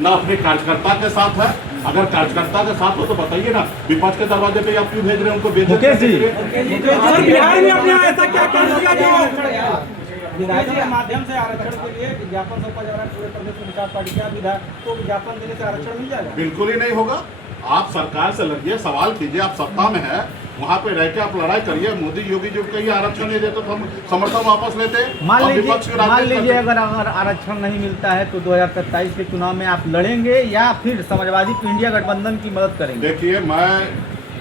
ना अपने कार्यकर्ता के साथ है। अगर कार्यकर्ता के साथ हो तो बताइए ना, विपक्ष के दरवाजे पे आप क्यों भेज रहे हैं उनको? मुकेश जी, बिहार में आपने ऐसा क्या कर दिया जो विधायक के माध्यम से आरक्षण के लिए विज्ञापन सौंपा जा रहा है पूरे प्रदेश में? विकास पार्टी क्या विधायक को विज्ञापन देने से आरक्षण मिल जाएगा? बिल्कुल ही नहीं होगा। आप सरकार से लड़िए, सवाल कीजिए, आप सत्ता में है, वहाँ पे रह के आप लड़ाई करिए। मोदी योगी जो कहीं आरक्षण नहीं देते तो हम समर्थन वापस लेते। मान लीजिए अगर आरक्षण नहीं मिलता है तो 2027 के चुनाव में आप लड़ेंगे या फिर समाजवादी इंडिया गठबंधन की मदद करेंगे? देखिए, मैं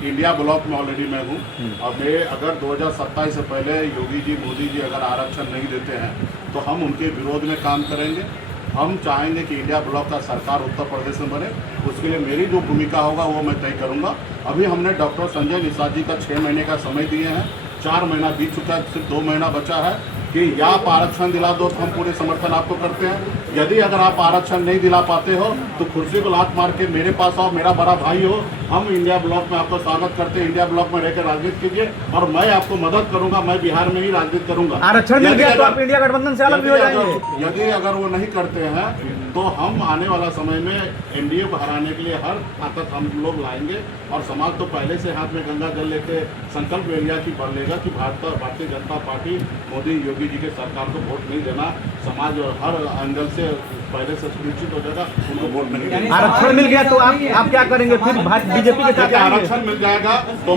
इंडिया ब्लॉक में ऑलरेडी मैं हूँ और मैं अगर 2027 से पहले योगी जी मोदी जी अगर आरक्षण नहीं देते हैं तो हम उनके विरोध में काम करेंगे। हम चाहेंगे कि इंडिया ब्लॉक का सरकार उत्तर प्रदेश में बने। उसके लिए मेरी जो भूमिका होगा वो मैं तय करूँगा। अभी हमने डॉक्टर संजय निषाद जी का 6 महीने का समय दिए हैं। 4 महीना बीत चुका है, सिर्फ 2 महीना बचा है कि या आप आरक्षण दिला दो तो हम पूरे समर्थन आपको करते हैं। यदि अगर आप आरक्षण नहीं दिला पाते हो तो कुर्सी को लात मार के मेरे पास आओ, मेरा बड़ा भाई हो, हम इंडिया ब्लॉक में आपको स्वागत करते हैं। इंडिया ब्लॉक में रहकर राजनीति कीजिए और मैं आपको मदद करूंगा। मैं बिहार में ही राजनीति करूंगा। आरक्षण मिल गया तो आप इंडिया गठबंधन से अलग भी हो जाएंगे। यदि अगर वो नहीं करते हैं तो हम आने वाला समय में एनडीए को हराने के लिए हर ताकत हम लोग लाएंगे। और समाज तो पहले से हाथ में गंगा जल लेके संकल्प ले लिया कि बढ़ लेगा कि भारतीय जनता पार्टी मोदी योगी जी के सरकार को वोट नहीं देना। समाज हर एंगल से पहले से सुनिश्चित हो जाएगा, उनको वोट नहीं देना। आरक्षण मिल गया तो आप क्या करेंगे फिर? बीजेपी के साथ आरक्षण मिल जाएगा तो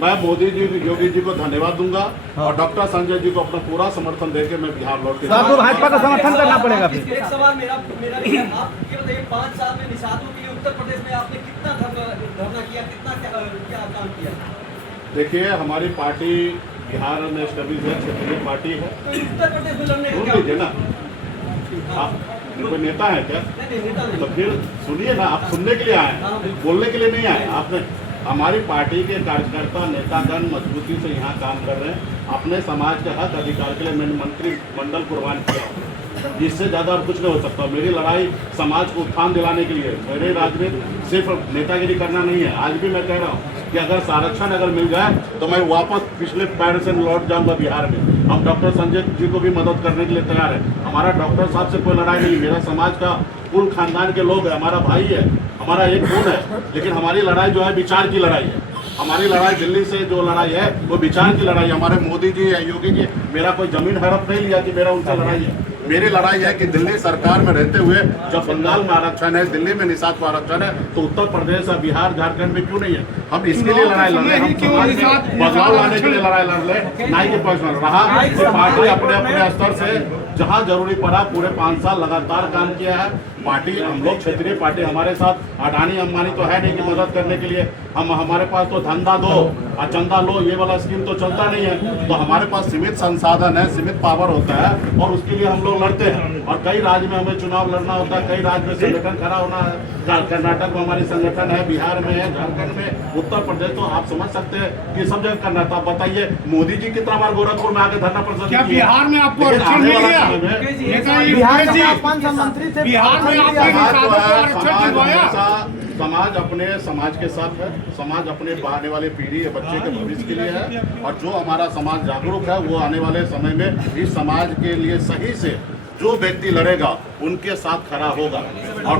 मैं मोदी जी योगी जी को धन्यवाद दूंगा और डॉक्टर संजय जी को अपना पूरा समर्थन देके मैं बिहार लौट के आपको भाजपा का समर्थन करना पड़ेगा। फिर एक सवाल मेरा आप ये बताइए, 5 साल में निषादों के लिए उत्तर प्रदेश में आपने कितना धरना किया, कितना क्या काम किया? देखिए, हमारी पार्टी बिहार में स्टेब्लिश है, क्षेत्रीय पार्टी है। तो उत्तर प्रदेश में लड़ने सुन लीजिए ना, आप कोई नेता है क्या? तो फिर सुनिए ना, आप सुनने के लिए आए हैं, बोलने के लिए नहीं आए। आपने हमारी पार्टी के कार्यकर्ता नेतागण मजबूती से यहाँ काम कर रहे हैं। अपने समाज के हक अधिकार के लिए मैंने मंत्रिमंडल कुर्बान किया। इससे ज़्यादा और कुछ नहीं हो सकता। मेरी लड़ाई समाज को उत्थान दिलाने के लिए। मेरी राजनीति सिर्फ नेतागिरी करना नहीं है। आज भी मैं कह रहा हूँ कि अगर आरक्षण अगर मिल जाए तो मैं वापस पिछले पैर से लौट जाऊंगा बिहार में। हम डॉक्टर संजय जी को भी मदद करने के लिए तैयार है। हमारा डॉक्टर साहब से कोई लड़ाई नहीं। मेरा समाज का कुल खानदान के लोग है, हमारा भाई है, हमारा एक खून है। लेकिन हमारी लड़ाई जो है विचार की लड़ाई है। हमारी लड़ाई दिल्ली से जो लड़ाई है वो विचार की लड़ाई है। हमारे मोदी जी या योगी जी मेरा कोई जमीन हड़प नहीं लिया कि मेरा उनसे लड़ाई है। मेरी लड़ाई है कि दिल्ली सरकार में रहते हुए जब बंगाल में आरक्षण है, दिल्ली में निषाद को आरक्षण है, तो उत्तर प्रदेश और बिहार झारखंड में क्यों नहीं है? हम इसके लिए लड़ाई लड़ रहे हैं। बदलाव लाने के लिए लड़ाई लड़ रहे, ना कि पर्सनल रहा। पार्टी अपने अपने स्तर से जहां जरूरी पड़ा पूरे 5 साल लगातार काम किया है। पार्टी, हम लोग क्षेत्रीय पार्टी, हमारे साथ अडानी अंबानी तो है नहीं कि मदद करने के लिए। हम हमारे पास तो धंधा दो और चंदा लो ये वाला स्कीम तो चलता नहीं है। तो हमारे पास सीमित संसाधन है, सीमित पावर होता है और उसके लिए हम लोग लड़ते हैं। और कई राज्य में हमें चुनाव लड़ना होता है, कई राज्य में संगठन खड़ा होना है। कर्नाटक में हमारी संगठन है, बिहार में है, झारखंड में, उत्तर प्रदेश। तो आप समझ सकते हैं कि सब जगह करना था। बताइए, मोदी जी कितना बार गोरखपुर में आके धरना प्रदर्शन किया? बिहार में आपको आरक्षण मिल गया? बिहार में आप 5 मंत्री थे, बिहार में समाज अपने समाज के साथ है। समाज अपने आने वाले पीढ़ी या बच्चे के भविष्य के लिए है। और जो हमारा समाज जागरूक है वो आने वाले समय में इस समाज के लिए सही से जो व्यक्ति लड़ेगा उनके साथ खड़ा होगा। और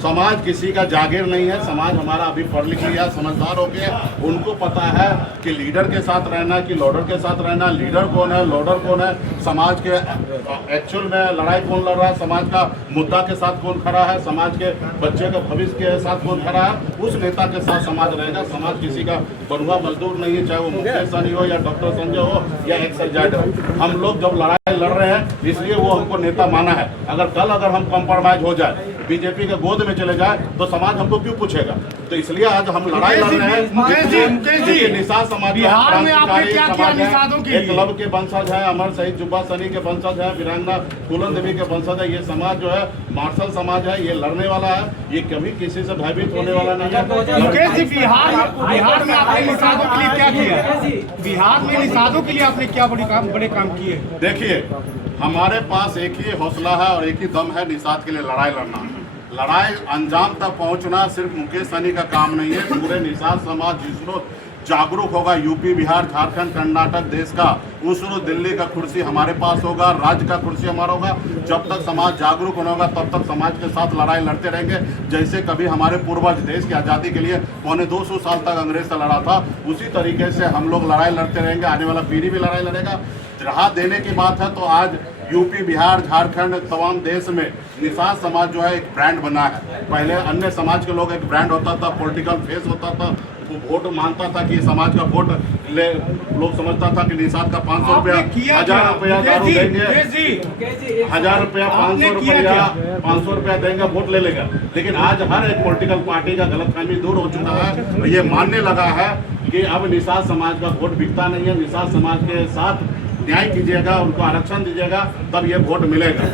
समाज किसी का जागीर नहीं है। समाज हमारा अभी पढ़ लिख लिया, समझदार हो गया। उनको पता है कि लीडर के साथ रहना कि लोडर के साथ रहना। लीडर कौन है, लोडर कौन है, समाज के एक्चुअल में लड़ाई कौन लड़ रहा है, समाज का मुद्दा के साथ कौन खड़ा है, समाज के बच्चे के भविष्य के साथ कौन खड़ा है, उस नेता के साथ समाज रहेगा। समाज किसी का बनुआ मजदूर नहीं है, चाहे वो मुकेश सहनी हो या डॉक्टर संजय हो या एक्स-वाई-जेड हो। हम लोग जब लड़ाई लड़ रहे हैं इसलिए वो हमको नेता माना है। अगर हम कॉम्प्रोमाइज हो जाए, बीजेपी के गोद में चले जाए तो समाज हमको क्यों पूछेगा? तो इसलिए आज हम लड़ाई लड़ रहे हैं। निषाद समाज बिहार में आपने क्या किया निषादों के लिए? क्लब के वंशज है, अमर शहीद जुब्बा सनी के वंशज है, वीरांगना फूलन देवी के वंशज है। ये समाज जो है मार्शल समाज है, ये लड़ने वाला है, ये कभी किसी से भयभीत होने वाला नहीं है। बिहार में आपने निषादों के लिए क्या किया? बिहार में निषादों के लिए आपने क्या बड़े काम किए? देखिए, हमारे पास एक ही हौसला है और एक ही दम है निषाद के लिए लड़ाई लड़ना। लड़ाई अंजाम तक पहुंचना सिर्फ मुकेश सहनी का काम नहीं है। पूरे निषाद समाज जागरूक होगा, यूपी, बिहार, झारखंड, कर्नाटक देश का, उस दिल्ली का कुर्सी हमारे पास होगा, राज्य का कुर्सी हमारा होगा। जब तक समाज जागरूक नहीं होगा तब तक समाज के साथ लड़ाई लड़ते रहेंगे। जैसे कभी हमारे पूर्वज देश की आज़ादी के लिए 250 साल तक अंग्रेज से लड़ा था, उसी तरीके से हम लोग लड़ाई लड़ते रहेंगे। आने वाला पीढ़ी भी लड़ाई लड़ेगा। राहत देने की बात है तो आज यूपी, बिहार, झारखंड, तमाम देश में निषाद समाज जो है एक ब्रांड बना है। पहले अन्य समाज के लोग एक ब्रांड होता था, पॉलिटिकल फेस होता था, वो वोट मानता था कि समाज का वोट ले, लोग समझता था कि निषाद का 500 रुपया, 1000 रुपया दारू देंगे, 1000 रुपया, 500 रुपया देंगे, वोट ले लेगा। लेकिन आज हर एक पॉलिटिकल पार्टी का गलतफहमी दूर हो चुका है और ये मानने लगा है कि अब निषाद समाज का वोट बिकता नहीं है। निषाद समाज के साथ न्याय कीजिएगा, उनको आरक्षण दीजिएगा, तब ये वोट मिलेगा।